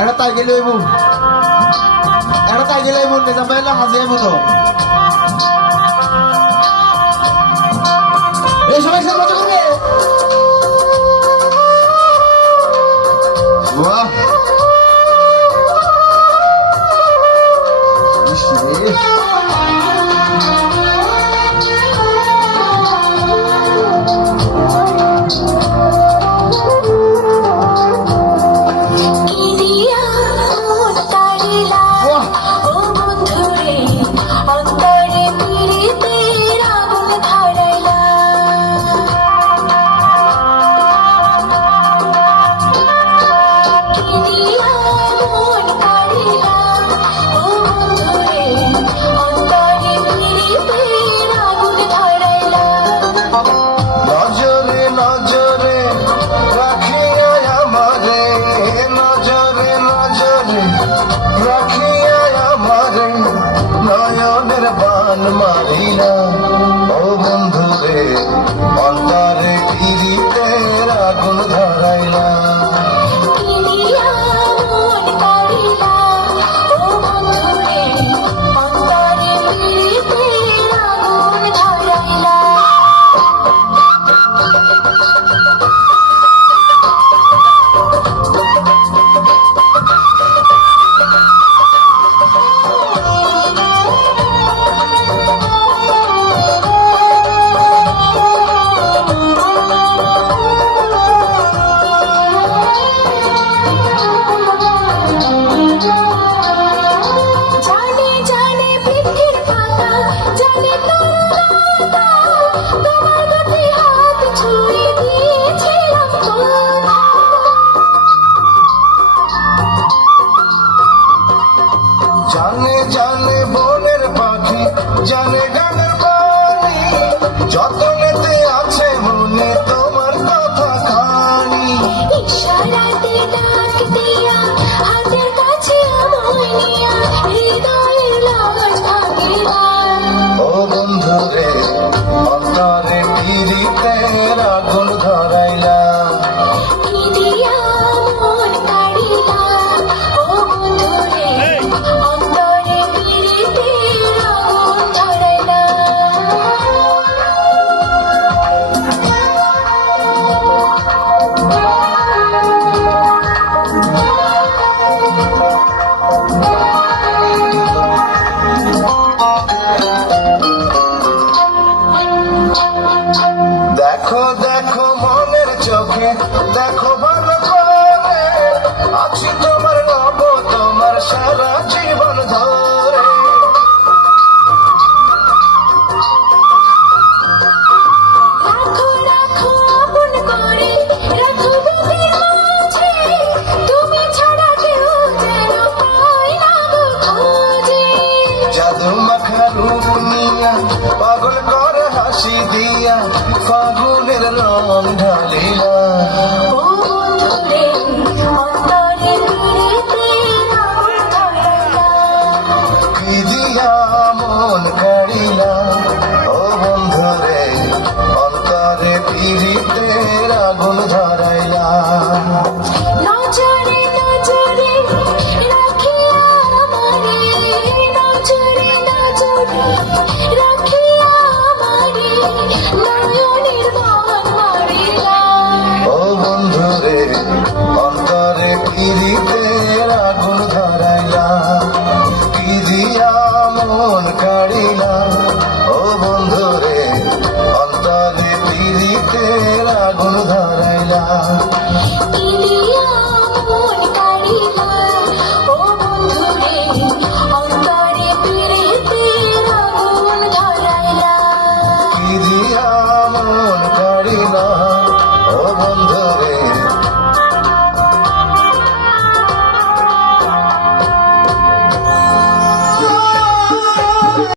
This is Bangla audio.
এটা তাই গেলে নিজাম ভাই হাজিয়ে তো এই সবাই সাথে মজা করবে বাহ মারিলা ও বন্ধু রে অন্তরে পিরিতে আগুন ধরাইলা জানে জানে বনের পাখি জানে গানের বাণী যতনেতে আছে মনে তোমার কথা খানি ইশারাতে ডাক দিয়া হাতের কাছে আমায় নিয়া হৃদয়ের লাগান ভাঙিলা ও বন্ধু রে অন্তরে পিরিতে আগুন ধরাইলা দেখো দেখো মনের চোখে দেখো ভালো করে আছি তোমার নব তোমার সারা জীবন ধরে রাখো রাখো আপন করে রাখো বুকের মাঝে তুমি ছাড়া কেউ যেন পাই না গো খোঁজে জাদু মাখা রূপ নিয়া পাগল করে হাসি দিয়া ফাগুনের রং ঢালিলা ও বন্ধু রে অন্তরে পিরিতে আগুন ধরাইলা কি দিয়া মন কাড়িলা ও বন্ধু রে অন্তরে পিরিতে আগুন ধরাইলা নজরে নজরে রাখিয়া আমারে নজরে নজরে রাখিয়া আমারে নয়নের বান মারিলা ও বন্ধু রে অন্তরে পিরিতে আগুন ধরাইলা কি দিয়া মন কাড়িলা ও বন্ধু রে অন্তরে পিরিতে আগুন ধরাইলা ইলিয়া